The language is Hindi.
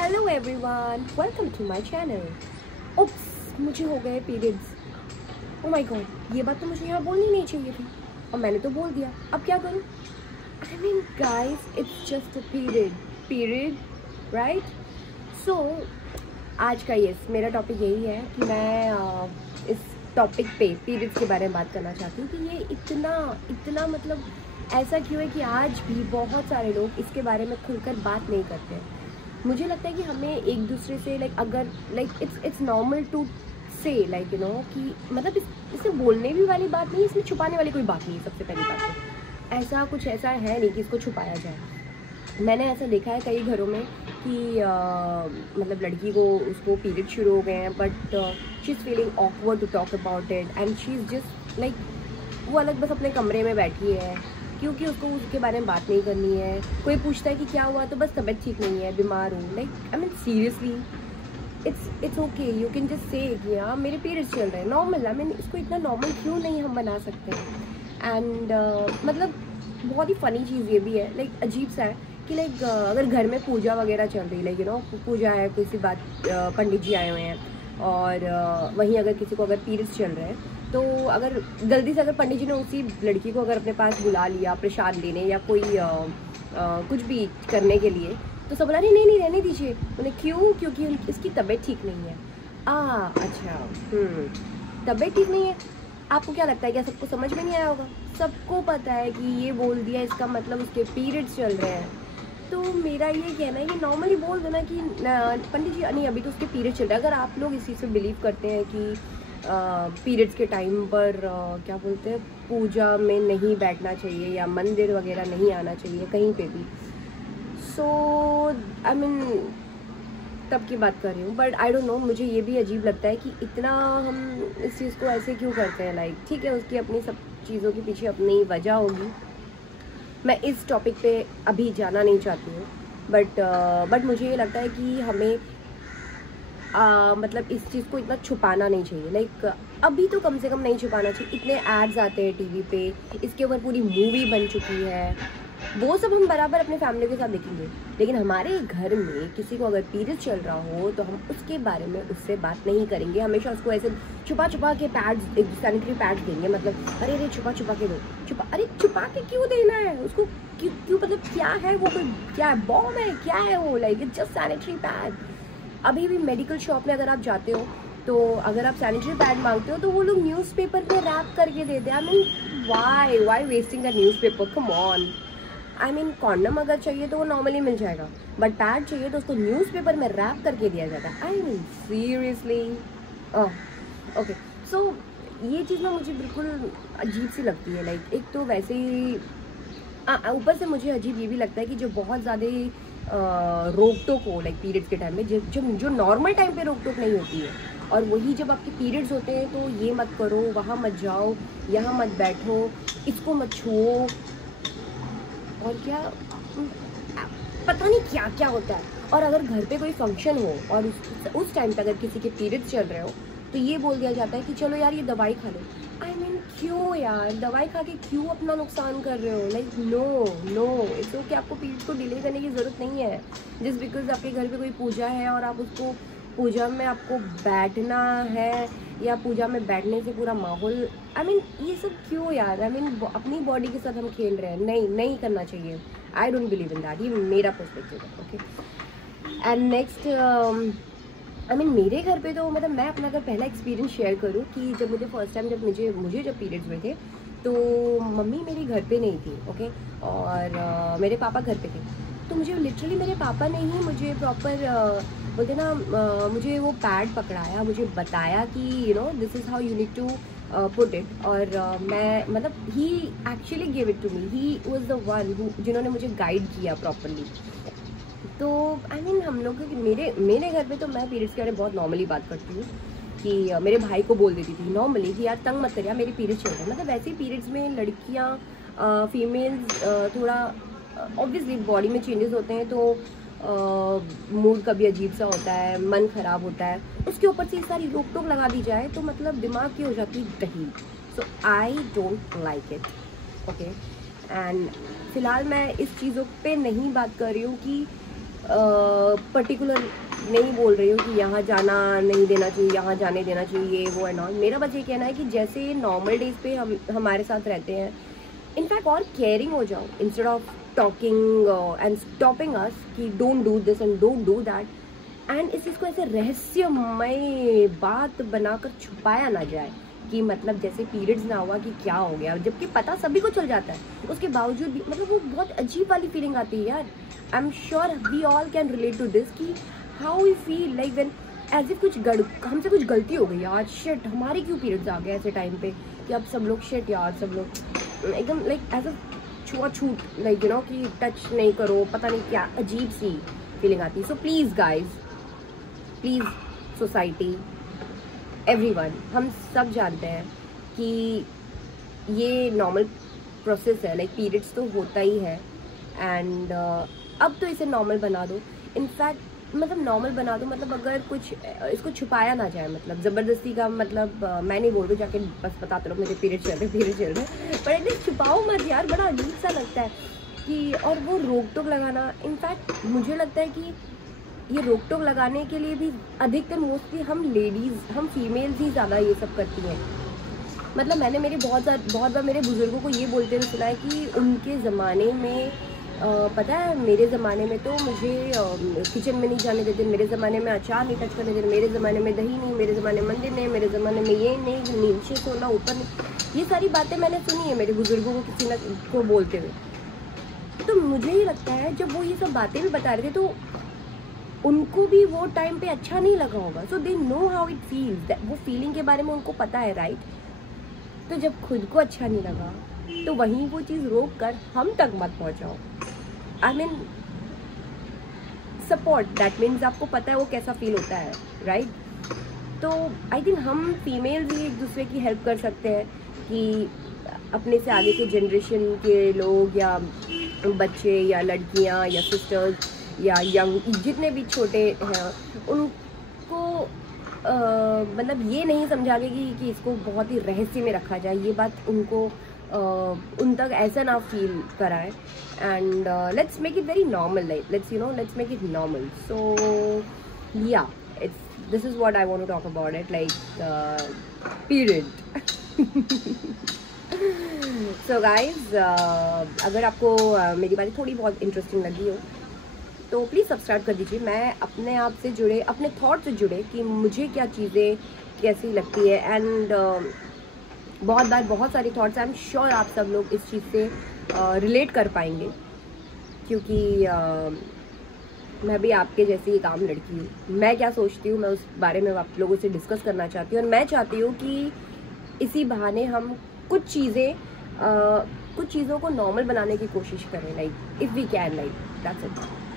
Hello everyone, welcome to my channel. Oops, मुझे हो गए पीरियड्स। ओह माय गॉड, ये बात तो मुझे यहाँ बोलनी नहीं चाहिए थी और मैंने तो बोल दिया। अब क्या करूँ? I mean guys, it's just a period, right? So आज का मेरा टॉपिक यही है कि मैं इस टॉपिक पे पीरियड्स के बारे में बात करना चाहती हूँ कि ये इतना मतलब ऐसा क्यों है कि आज भी बहुत सारे लोग इसके बारे में खुलकर बात नहीं करते हैं। मुझे लगता है कि हमें एक दूसरे से इट्स नॉर्मल टू से कि मतलब इसे बोलने भी वाली बात नहीं है, इसमें छुपाने वाली कोई बात नहीं है। सबसे पहली बात तो ऐसा है नहीं कि इसको छुपाया जाए। मैंने ऐसा देखा है कई घरों में कि मतलब लड़की को उसको पीरियड शुरू हो गए हैं, but she is feeling awkward to talk about it and she is just वो अलग बस अपने कमरे में बैठी है क्योंकि उसको उसके बारे में बात नहीं करनी है। कोई पूछता है कि क्या हुआ तो बस तबीयत ठीक नहीं है, बीमार हूँ। I mean seriously, it's okay, you can just say कि हाँ मेरे पीरियड्स चल रहे हैं, नॉर्मल। आई मीन इसको इतना नॉर्मल क्यों नहीं हम बना सकते हैं? एंड मतलब बहुत ही फ़नी चीज़ ये भी है, अजीब सा है कि अगर घर में पूजा वगैरह चल रही, पूजा है, किसी बात पंडित जी आए हुए हैं और वहीं अगर किसी को अगर पीरियड्स चल रहे हैं तो अगर गलती से अगर पंडित जी ने उसी लड़की को अगर अपने पास बुला लिया प्रसाद लेने या कोई कुछ भी करने के लिए, तो सब बोला नहीं रहने दीजिए। उन्हें क्यों? क्योंकि इसकी तबीयत ठीक नहीं है। अच्छा, तबीयत ठीक नहीं है। आपको क्या लगता है, क्या सबको समझ में नहीं आया होगा? सबको पता है कि ये बोल दिया इसका मतलब उसके पीरियड्स चल रहे हैं। तो मेरा ये कहना है कि नॉर्मली बोल देना कि पंडित जी नहीं, अभी तो उसके पीरियड चल रहा है। अगर आप लोग इस चीज़ से बिलीव करते हैं कि पीरियड्स के टाइम पर क्या बोलते हैं, पूजा में नहीं बैठना चाहिए या मंदिर वगैरह नहीं आना चाहिए कहीं पे भी, सो आई मीन तब की बात कर रही हूँ। बट आई डोंट नो, मुझे ये भी अजीब लगता है कि इतना हम इस चीज़ को ऐसे क्यों करते हैं। ठीक है, उसकी अपनी सब चीज़ों के पीछे अपनी वजह होगी। मैं इस टॉपिक पे अभी जाना नहीं चाहती हूँ, बट मुझे ये लगता है कि हमें मतलब इस चीज़ को इतना छुपाना नहीं चाहिए। अभी तो कम से कम नहीं छुपाना चाहिए। इतने एड्स आते हैं टीवी पे, इसके ऊपर पूरी मूवी बन चुकी है, वो सब हम बराबर अपने फैमिली के साथ देखेंगे। लेकिन हमारे घर में किसी को अगर पीरियड चल रहा हो तो हम उसके बारे में उससे बात नहीं करेंगे। हमेशा उसको ऐसे छुपा के पैड्स, सैनिटरी पैड्स देंगे। मतलब अरे छुपा के दो, छुपा के क्यों देना है उसको? क्यों मतलब क्या है वो? कोई क्या है, बॉम्ब है? क्या है वो? It's just sanitary pad. अभी भी मेडिकल शॉप में अगर आप जाते हो तो अगर आप सैनिटरी पैड मांगते हो तो वो लोग न्यूज़पेपर पे रैप करके देते हैं। I mean why wasting a newspaper, come on. I mean condom अगर चाहिए तो वो नॉर्मली मिल जाएगा, बट पैड चाहिए तो उसको न्यूज़पेपर में रैप करके दिया जाता है। I mean seriously. ओके, सो ये चीज़ ना मुझे बिल्कुल अजीब सी लगती है। एक तो वैसे ही ऊपर से मुझे अजीब ये भी लगता है कि जो बहुत ज़्यादा रोक टोक हो पीरियड्स के टाइम में, जो नॉर्मल टाइम पे रोक टोक नहीं होती है, और वही जब आपके पीरियड्स होते हैं तो ये मत करो, वहाँ मत जाओ, यहाँ मत बैठो, इसको मत छुओ, और क्या पता नहीं क्या क्या होता है। और अगर घर पे कोई फंक्शन हो और उस टाइम पे अगर किसी के पीरियड्स चल रहे हो तो ये बोल दिया जाता है कि चलो यार ये दवाई खा लो। आई मीन क्यों यार, दवाई खा के क्यों अपना नुकसान कर रहे हो? नो इट्स ओके, आपको पीरियड्स को डिले करने की ज़रूरत नहीं है। जस्ट बिकॉज आपके घर पे कोई पूजा है और आप उसको पूजा में आपको बैठना है या पूजा में बैठने से पूरा माहौल, आई मीन ये सब क्यों यार? आई मीन अपनी बॉडी के साथ हम खेल रहे हैं, नहीं करना चाहिए। I don't believe in that, ये मेरा पर्सपेक्टिव है। Okay, and next I mean मेरे घर पे तो मतलब मैं अपना अगर पहला एक्सपीरियंस शेयर करूँ कि जब मुझे फर्स्ट टाइम जब मुझे पीरियड्स हुए थे तो मम्मी मेरी घर पे नहीं थी, ओके, और मेरे पापा घर पे थे। तो मुझे लिटरली मेरे पापा ने ही मुझे प्रॉपर बोलते ना मुझे वो पैड पकड़ाया, मुझे बताया कि this is how you need to put it. और मैं मतलब he actually give it to me, he was the one जिन्होंने मुझे गाइड किया प्रॉपरली। तो आई मीन हम लोग मेरे घर पे तो मैं पीरियड्स के बारे में बहुत नॉर्मली बात करती हूँ कि मेरे भाई को बोल देती थी नॉर्मली कि यार तंग मत कर यार, मेरे पीरियड्स चल रहे हैं। मतलब वैसे ही पीरियड्स में लड़कियाँ फीमेल्स थोड़ा ऑब्वियसली बॉडी में चेंजेस होते हैं, तो मूड कभी अजीब सा होता है, मन ख़राब होता है, उसके ऊपर से सारी रोक टोक लगा दी जाए तो मतलब दिमाग की हो जाती है दही। So I don't like it, okay. And फ़िलहाल मैं इस चीज़ों पे नहीं बात कर रही हूँ कि पर्टिकुलर नहीं बोल रही हूँ कि यहाँ जाना नहीं देना चाहिए, यहाँ जाने देना चाहिए, ये वो एंड ऑल। मेरा बस ये कहना है कि जैसे नॉर्मल डेज पे हम हमारे साथ रहते हैं, इनफैक्ट और केयरिंग हो जाओ instead of talking and stopping us कि don't do this and don't do that, and इस चीज़ को ऐसे रहस्यमय बात बनाकर छुपाया ना जाए कि मतलब जैसे पीरियड्स ना हुआ कि क्या हो गया, जबकि पता सभी को चल जाता है, उसके बावजूद भी मतलब वो बहुत अजीब वाली फीलिंग आती है यार। I am sure we all can relate to this कि how we feel like when as if हमसे कुछ गलती हो गई यार, शिट हमारे क्यों पीरियड्स आ गए ऐसे टाइम पे कि अब सब लोग शिट यार, सब लोग एकदम लाइक एज अ छुआछूत, लाइक यू नो कि टच नहीं करो, पता नहीं क्या अजीब सी फीलिंग आती है। So please guys, please society, everyone, हम सब जानते हैं कि ये नॉर्मल प्रोसेस है, लाइक पीरियड्स तो होता ही है एंड अब तो इसे नॉर्मल बना दो। इनफैक्ट मतलब नॉर्मल बना दो, मतलब अगर कुछ इसको छुपाया ना जाए, मतलब ज़बरदस्ती का, मतलब मैं नहीं बोल रही जाके बस बताते रहो मेरे पीरियड चल रहे, पर एटलीस्ट छुपाओ मत यार, बड़ा अजीब सा लगता है कि, और वो रोक टोक लगाना। इनफैक्ट मुझे लगता है कि ये रोक टोक लगाने के लिए भी अधिकतर मोस्टली हम लेडीज़, हम फीमेल्स ही ज़्यादा ये सब करती हैं। मतलब मैंने मेरे बहुत बार मेरे बुज़ुर्गों को ये बोलते हुए सुना है कि उनके ज़माने में पता है, मेरे ज़माने में तो मुझे किचन में नहीं जाने देते, मेरे ज़माने में अचार नहीं टच करने देते, मेरे ज़माने में दही नहीं, मेरे ज़माने में मंदिर नहीं, मेरे ज़माने में ये नहीं, नीचे सोना ऊपर नहीं। ये सारी बातें मैंने सुनी है मेरे बुज़ुर्गों को किसी न को बोलते हुए। तो मुझे ही लगता है जब वो ये सब बातें भी बता रहे थे तो उनको भी वो टाइम पे अच्छा नहीं लगा होगा। So they know how it feels, वो फीलिंग के बारे में उनको पता है, राइट। तो जब खुद को अच्छा नहीं लगा तो वहीं वो चीज़ रोक कर हम तक मत पहुंचाओ। I mean support, that means आपको पता है वो कैसा फील होता है, राइट। तो आई थिंक हम फीमेल्स ही एक दूसरे की हेल्प कर सकते हैं कि अपने से आगे के जनरेशन के लोग या बच्चे या लड़कियां या सिस्टर्स या यंग जितने भी छोटे हैं उनको मतलब ये नहीं समझा देगी कि इसको बहुत ही रहस्य में रखा जाए, ये बात उनको उन तक ऐसा ना फील कराए। And let's make it very normal, like let's make it normal. So या this is what I want to talk about it, like period. So guys, अगर आपको मेरी बातें थोड़ी बहुत इंटरेस्टिंग लगी हो तो प्लीज़ सब्सक्राइब कर दीजिए। मैं अपने आप से जुड़े, अपने थॉट से जुड़े कि मुझे क्या चीज़ें कैसी लगती है, एंड बहुत सारी थॉट्स आई एम श्योर आप सब लोग इस चीज़ से रिलेट कर पाएंगे, क्योंकि मैं भी आपके जैसी एक आम लड़की हूँ। मैं क्या सोचती हूँ मैं उस बारे में आप लोगों से डिस्कस करना चाहती हूँ, और मैं चाहती हूँ कि इसी बहाने हम कुछ चीज़ों को नॉर्मल बनाने की कोशिश करें, like if we can, like that's it.